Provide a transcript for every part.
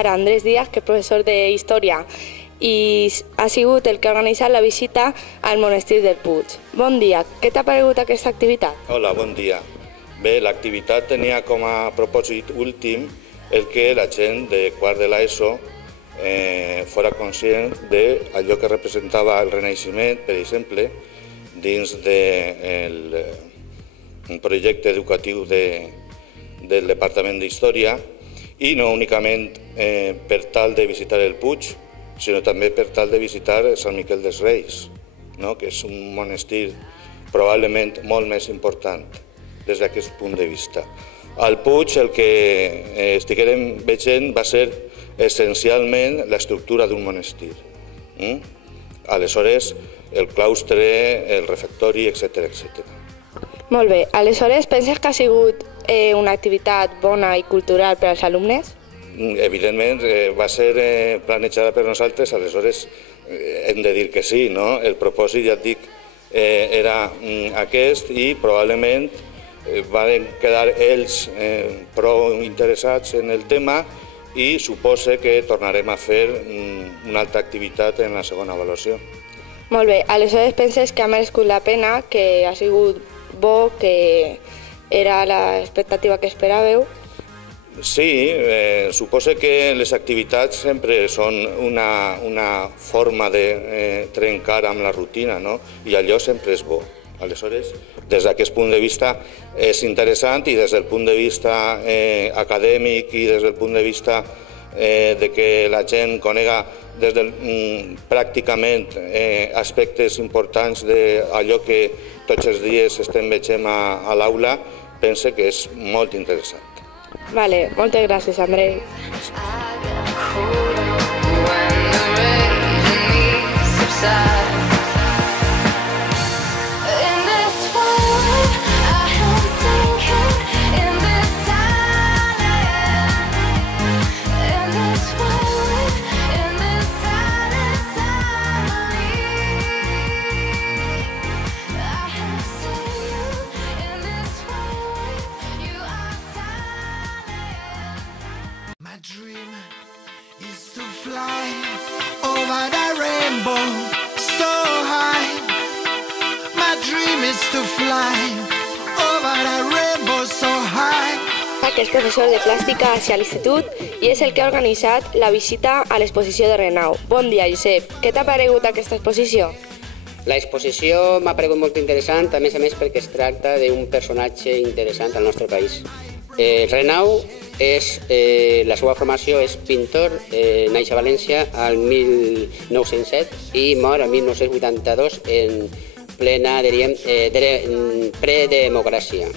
presentar a Andrés Díaz, que és professor d'Història i ha sigut el que ha organitzat la visita al monestir del Puig. Bon dia, què t'ha paregut aquesta activitat? Hola, bon dia. Bé, l'activitat tenia com a propòsit últim el que la gent de quart de l'ESO fora conscient d'allò que representava el Renaixement, per exemple, dins d'un projecte educatiu del Departament d'Història, i no únicament per tal de visitar el Puig, sinó també per tal de visitar Sant Miquel dels Reis, que és un monestir probablement molt més important des d'aquest punt de vista. Al Puig el que estiguérem veient va ser essencialment l'estructura d'un monestir. Aleshores, el claustre, el refectori, etc. Molt bé, aleshores penses que ha sigut una activitat bona i cultural per als alumnes? Evidentment va ser planejada per nosaltres, aleshores hem de dir que sí, no? El propòsit, ja et dic, era aquest i probablement van quedar ells prou interessats en el tema i suposa que tornarem a fer una altra activitat en la segona avaluació. Molt bé, aleshores penses que ha merescut la pena, que ha sigut bo, que era l'expectativa que esperàveu? Sí, suposa que les activitats sempre són una forma de trencar amb la rutina, i allò sempre és bo. Aleshores, des d'aquest punt de vista és interessant i des del punt de vista acadèmic i des del punt de vista de que la gent conega pràcticament aspectes importants d'allò que tots els dies estem veient a l'aula, penso que és molt interessant. Vale, moltes gràcies, Andrei. My dream is to fly over the rainbow so high. My dream is to fly over the rainbow so high. Que és professor de plàstica a l'Institut i és el que ha organitzat la visita a l'exposició de Renau. Bon dia, Josep. Què t'ha paregut aquesta exposició? L'exposició m'ha paregut molt interessant, a més perquè es tracta d'un personatge interessant al nostre país. Renau, la seva formació és pintor, naix a València al 1907 i mor el 1982 en plena, diríem, predemocràcia.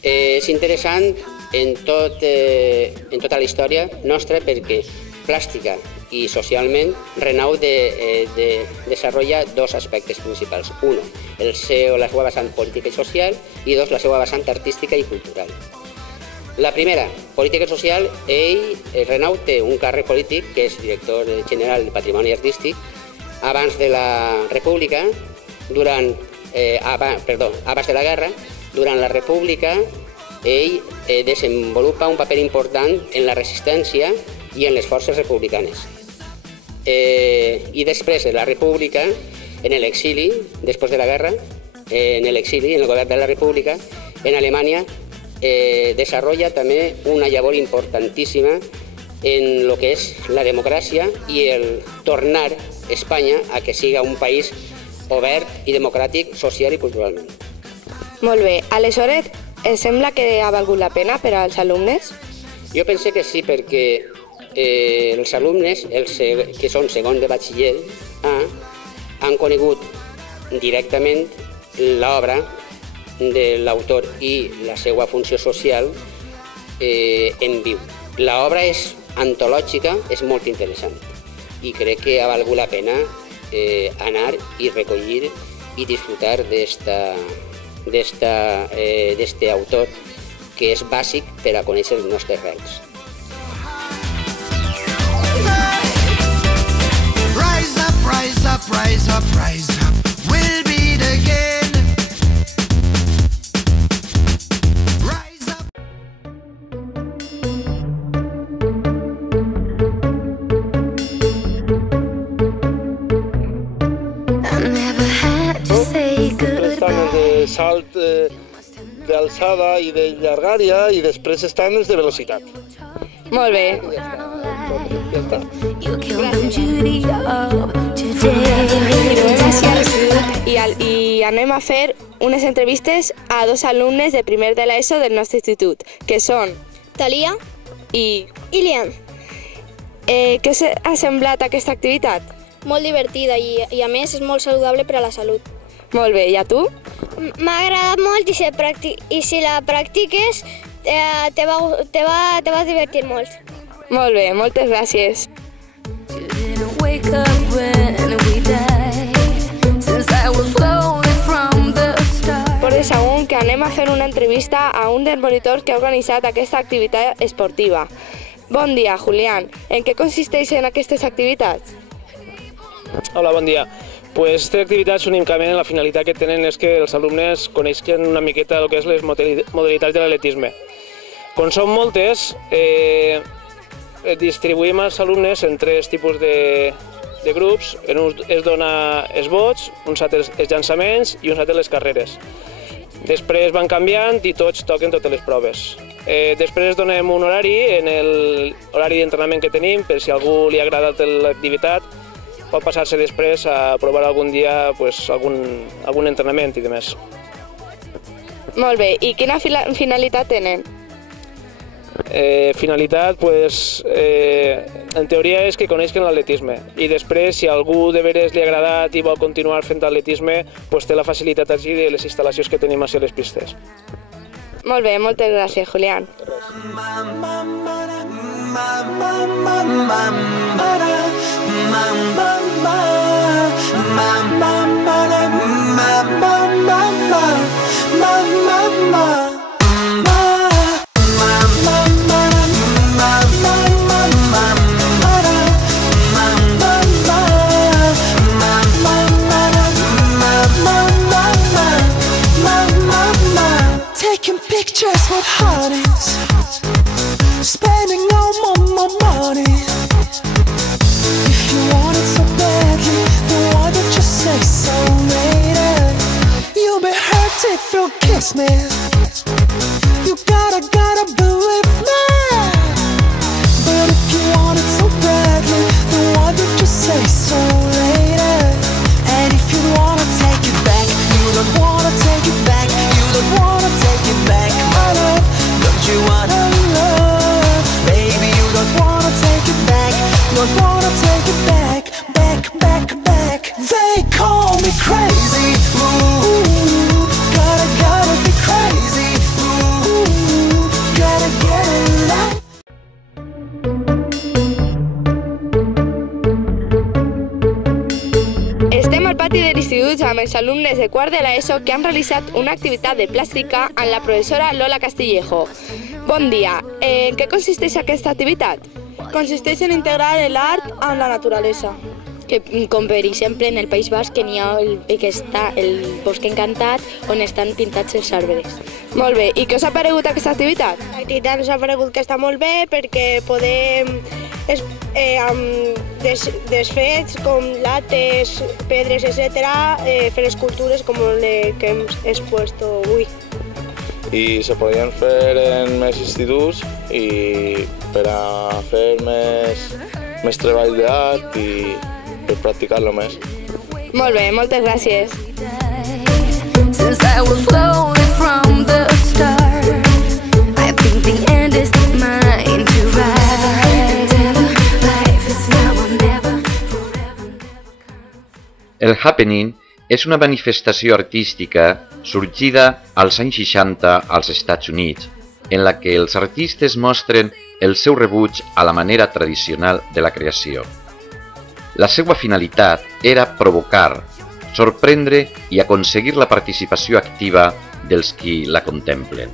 És interessant en tota la història nostra perquè plàstica i socialment Renau desenvolupa dos aspectes principals. Un, la seva vessant política i social, i dos, la seva vessant artística i cultural. La primera, política i social, Renau té un càrrec polític que és director general de Patrimoni Artístic abans de la República, abans de la guerra. Durant la República, ell desenvolupa un paper important en la resistència i en les forces republicanes. I després de la República, en l'exili, després de la guerra, en l'exili, en el govern de la República, en Alemanya, desenvolupa també una llavor importantíssima en el que és la democràcia i el tornar Espanya a que siga un país obert i democràtic, social i culturalment. Molt bé, aleshores, sembla que ha valgut la pena per als alumnes? Jo penso que sí, perquè els alumnes, que són segon de batxiller, han conegut directament l'obra de l'autor i la seva funció social en viu. L'obra és antològica, és molt interessant i crec que ha valgut la pena anar i recollir i disfrutar d'este autor que és bàsic per a conèixer els nostres rels. Rise up, rise up, rise up, rise up. We'll beat again. Rise up. d'alçada i de llargària, i després estan els de velocitat. Molt bé. Ja està. I anem a fer unes entrevistes a dos alumnes de primer de l'ESO del nostre institut, que són Talia i Lian. què us ha semblat aquesta activitat? Molt divertida i a més és molt saludable per a la salut. Molt bé, i a tu? M'ha agradat molt i si la practiques te vas divertir molt. Molt bé, moltes gràcies. Por segon que anem a fer una entrevista a un dels monitors que ha organitzat aquesta activitat esportiva. Bon dia, Julián. En què consisteixen aquestes activitats? Hola, bon dia. Aquestes activitats únicament la finalitat que tenen és que els alumnes coneixen una miqueta el que és les modalitats de l'atletisme. Com són moltes, distribuïm els alumnes en tres tipus de grups. En uns es dona els bots, uns altres els llançaments i uns altres les carreres. Després van canviant i tots toquen totes les proves. Després donem un horari, en l'horari d'entrenament que tenim, per si a algú li ha agradat l'activitat, pot passar-se després a provar algun dia algun entrenament i demés. Molt bé, i quina finalitat tenen? Finalitat, en teoria és que coneixen l'atletisme i després, si a algú de veres li ha agradat i vol continuar fent atletisme, té la facilitat així de les instal·lacions que tenim a les pistes. Molt bé, moltes gràcies, Julián. Taking pictures with honey's, spending all my money. If you want it so badly, then why don't you say so later? You'll be hurt if you kiss me. You gotta believe me. But if you want it so badly, then why don't you say so later? And if you wanna take it back, you don't wanna take it back. You don't wanna take it back, my love. Don't you wanna love? Baby, you don't wanna take it back. Don't wanna take it back, back. They call me crazy. Ooh, gotta be crazy. Ooh, gotta get it right. Estem al pati de l'institut amb els alumnes de quart de l'ESO que han realitzat una activitat de plàstica amb la professora Lola Castillejo. Bon dia. En què consisteix aquesta activitat? Consisteix en integrar l'art amb la naturalesa. Com per exemple en el País Basc que n'hi ha el bosc encantat on estan pintats els arbres. Molt bé, i què us ha paregut aquesta activitat? L'activitat ens ha paregut que està molt bé perquè podem amb desfets com lates, pedres, etc., fer escultures com les que hem expuesto avui. I se podien fer en més instituts i per a fer més treball d'art i per practicar-lo més. Molt bé, moltes gràcies. El Happening és una manifestació artística sorgida als anys 60 als Estats Units, en la que els artistes mostren el seu rebuig a la manera tradicional de la creació. La seva finalitat era provocar, sorprendre i aconseguir la participació activa dels qui la contemplen.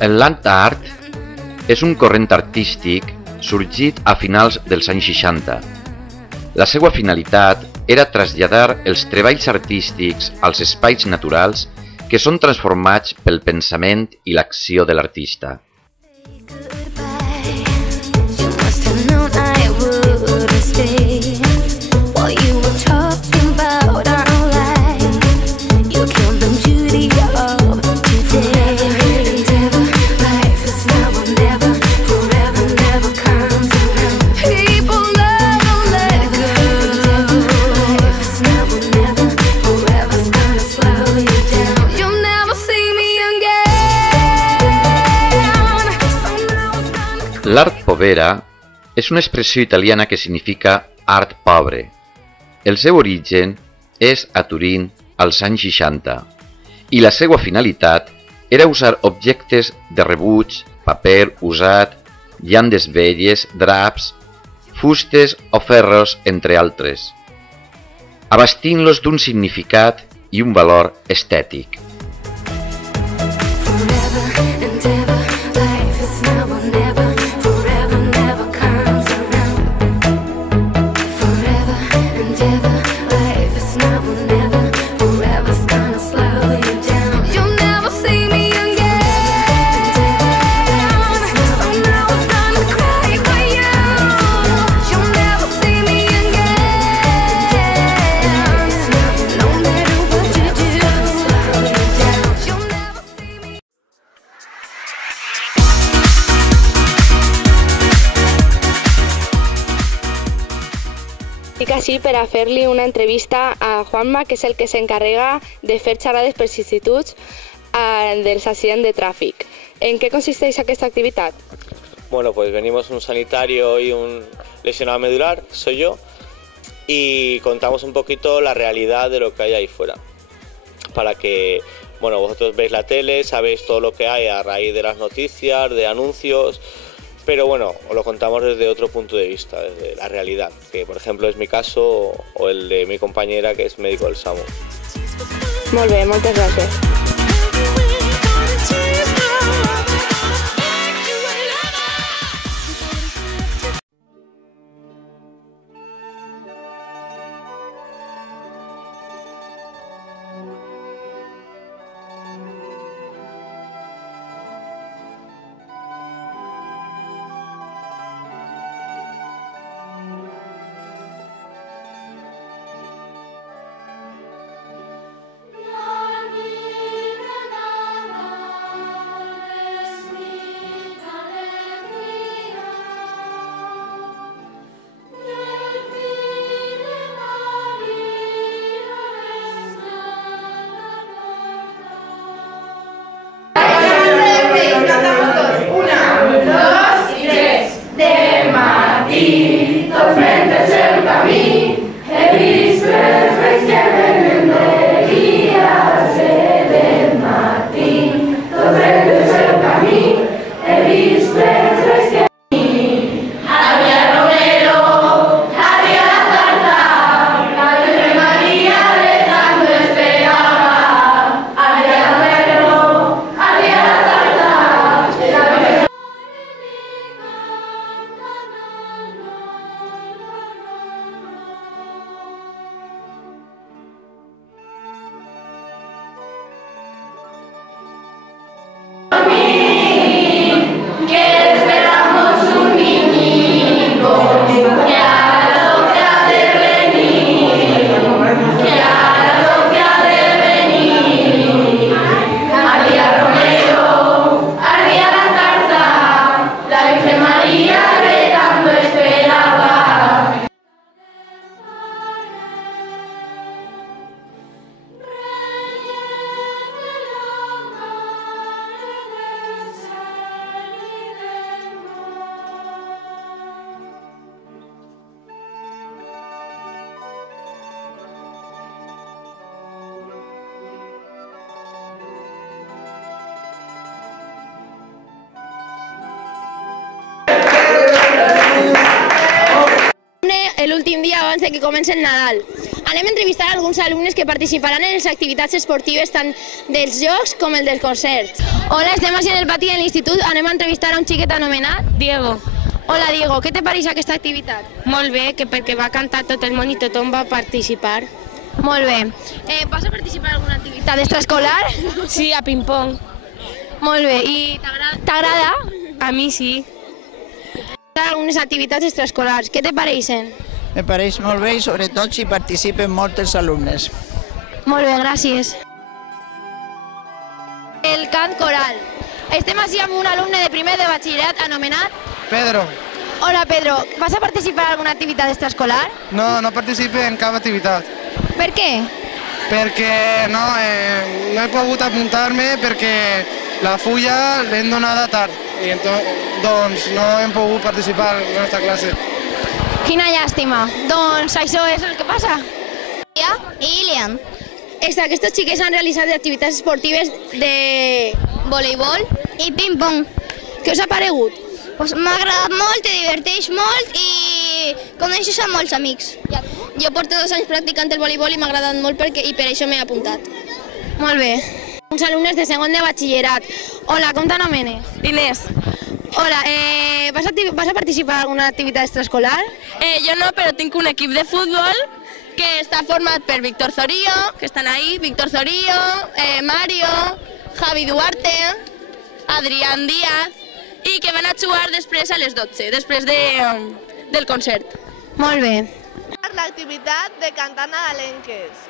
El land art és un corrent artístic sorgit a finals dels anys 60. La seva finalitat era traslladar els treballs artístics als espais naturals que són transformats pel pensament i l'acció de l'artista. L'art povera és una expressió italiana que significa art pobre. El seu origen és a Turín als anys 60 i la seva finalitat era usar objectes de rebuig, paper usat, llandes velles, draps, fustes o ferros, entre altres, abastint-los d'un significat i un valor estètic. I així per a fer-li una entrevista a Juanma, que és el que s'encarrega de fer xerrades per instituts dels accidents de tràfic. ¿En qué consiste aquesta actividad? Bueno, pues venimos un sanitario y un lesionado medular, soy yo, y contamos un poquito la realidad de lo que hay ahí fuera. Para que, bueno, vosotros veis la tele, sabéis todo lo que hay a raíz de las noticias, de anuncios, pero bueno, os lo contamos desde otro punto de vista, desde la realidad, que por ejemplo es mi caso o el de mi compañera que es médico del SAMU. Molt bé, moltes gràcies. L'últim dia abans de que comenci el Nadal. Anem a entrevistar alguns alumnes que participaran en les activitats esportives tant dels jocs com el del concert. Hola, estem així en el pati de l'institut. Anem a entrevistar a un xiquet anomenat Diego. Hola Diego, què te pareix aquesta activitat? Molt bé, que perquè va cantar tot el món i tothom va participar. Molt bé. Vas a participar en alguna activitat extraescolar? Sí, a ping-pong. Molt bé, i t'agrada? A mi sí. Algunes activitats extraescolars, què te pareixen? Me pareix molt bé i sobretot si participen molts els alumnes. Molt bé, gràcies. El cant coral. Estem així amb un alumne de primer de batxillerat anomenat Pedro. Hola Pedro, vas a participar en alguna activitat extraescolar? No, no participe en cap activitat. Per què? Perquè no he pogut apuntar-me perquè la fulla l'hem donada tard i doncs no hem pogut participar en la nostra classe. Quina llàstima. Doncs això és el que passa. I Ilian. Aquests xiquets han realitzat activitats esportives de voleibol i ping-pong. Què us ha paregut? M'ha agradat molt, te diverteix molt i coneixes a molts amics. Jo porto 2 anys practicant el voleibol i m'ha agradat molt i per això m'he apuntat. Molt bé. Uns alumnes de segon de batxillerat. Hola, com t'anomenes? Inés. Hola, vas a participar en alguna activitat extraescolar? Jo no, però tinc un equip de futbol que està format per Víctor Zorillo, que estan ahí, Víctor Zorillo, Mario, Javi Duarte, Adrián Díaz, i que van a jugar després a les 12, després del concert. Molt bé. L'activitat de cantar nadalenques.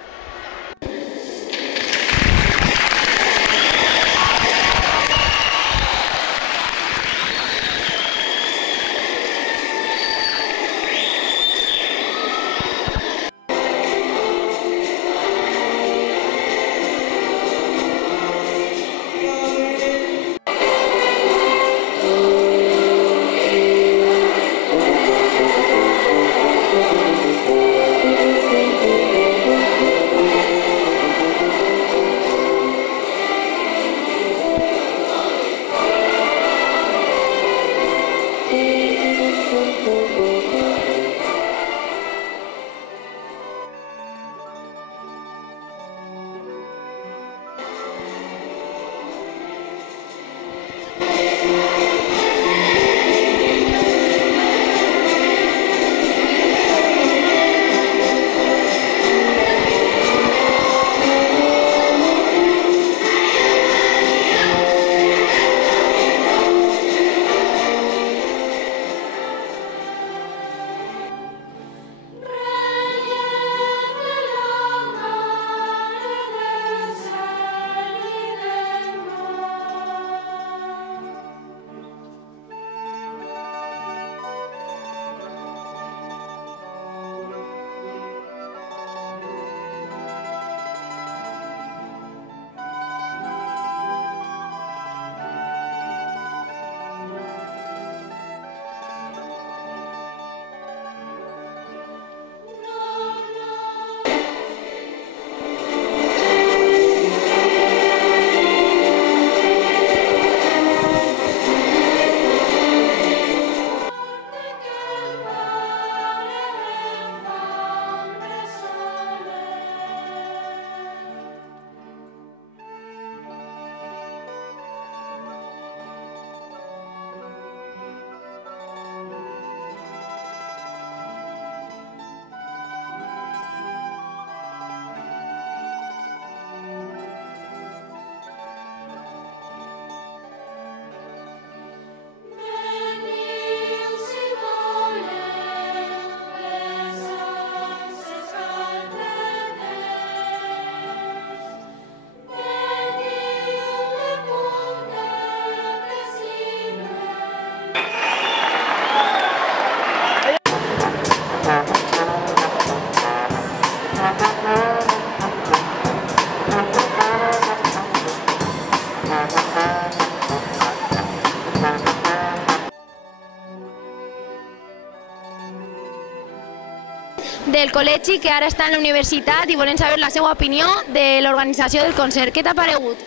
del col·legi que ara està en la universitat i volem saber la seva opinió de l'organització del concert. ¿Qué te ha paregut?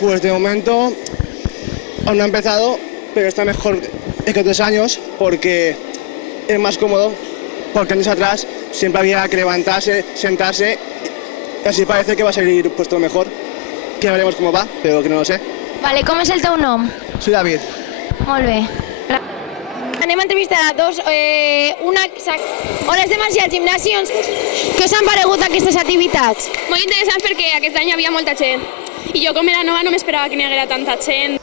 Pues de momento aún no ha empezado, pero está mejor que otros años porque es más cómodo, porque años atrás siempre había que levantarse, sentarse, y así parece que va a salir pues todo mejor, que veremos cómo va, pero que no lo sé. Vale, com és el teu nom? Soy David. Molt bé. Anem a entrevistar a dos. Hola, estem així al gimnàs. Què us han paregut aquestes activitats? Molt interessant perquè aquest any hi havia molta gent. I jo, com era nova, no m'esperava que n'hi haguera tanta gent.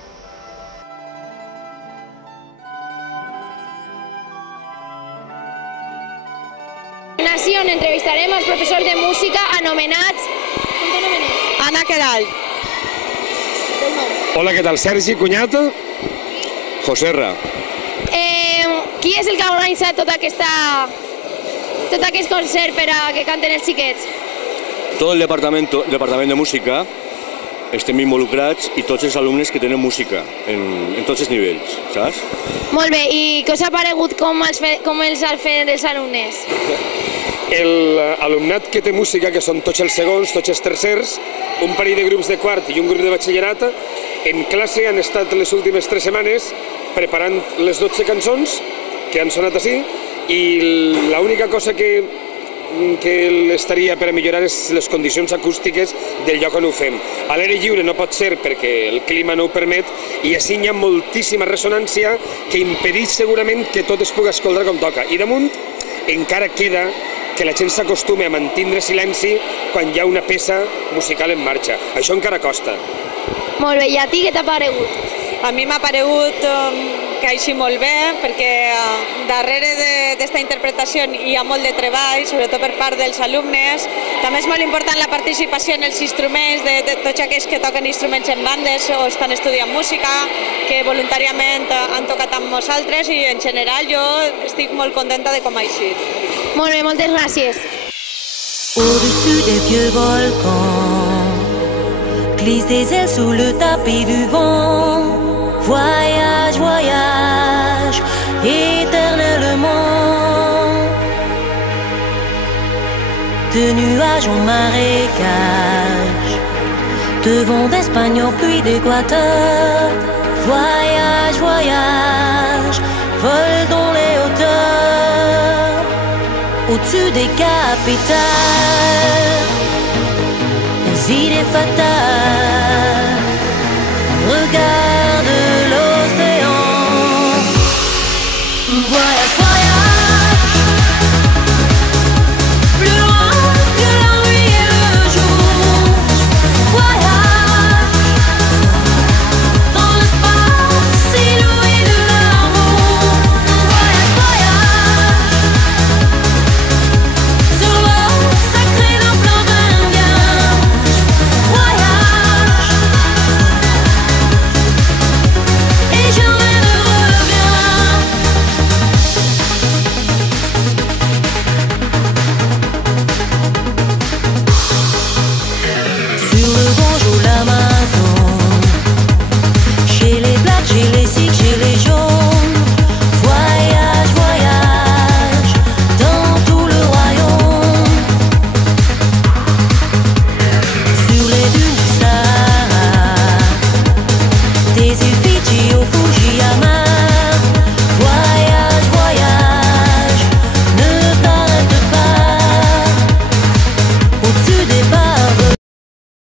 A continuació entrevistarem els professors de música anomenats... Com t'anomenes? Anna Queralt. Hola, què tal? Sergi Cunyat, Joserra. Qui és el que ha organitzat tot aquest concert per a que canten els xiquets? Tot el departament de música estem involucrats i tots els alumnes que tenen música en tots els nivells, saps? Molt bé, i què us ha paregut com els han fet els alumnes? L'alumnat que té música, que són tots els segons, tots els tercers, un parell de grups de quart i un grup de batxillerat, en classe han estat les últimes 3 setmanes preparant les 12 cançons que han sonat així, i l'única cosa que estaria per a millorar és les condicions acústiques del lloc on ho fem. A l'aire lliure no pot ser perquè el clima no ho permet, i així hi ha moltíssima ressonància que impedeix segurament que tot es pugui escoltar com toca. I damunt encara queda que la gent s'acostumi a mantindre silenci quan hi ha una peça musical en marxa. Això encara costa. Molt bé, i a ti què t'ha paregut? A mi m'ha paregut que així molt bé, perquè darrere d'esta interpretació hi ha molt de treball, sobretot per part dels alumnes. També és molt important la participació en els instruments de tots aquells que toquen instruments en bandes o estan estudiant música, que voluntàriament han tocat amb nosaltres, i en general jo estic molt contenta de com ha eixit. Molt bé, moltes gràcies. Au-dessus des vieux volcans, glisse des ailes sous le tapis du vent. Voyage, voyage, éternellement. De nuages en marécage, de vent d'Espagne en pluie d'Équateur. Voyage, voyage, vole dans les hauteurs, au-dessus des capitales, des idées fatales. Regarde l'océan. Voyage, voyage, plus loin que la nuit et le jour. Voyage dans l'espace inouï de l'amour. Voyage, voyage sur l'eau sacrée d'un fleuve indien. Voyage. Des Uffizi au Fujiyama.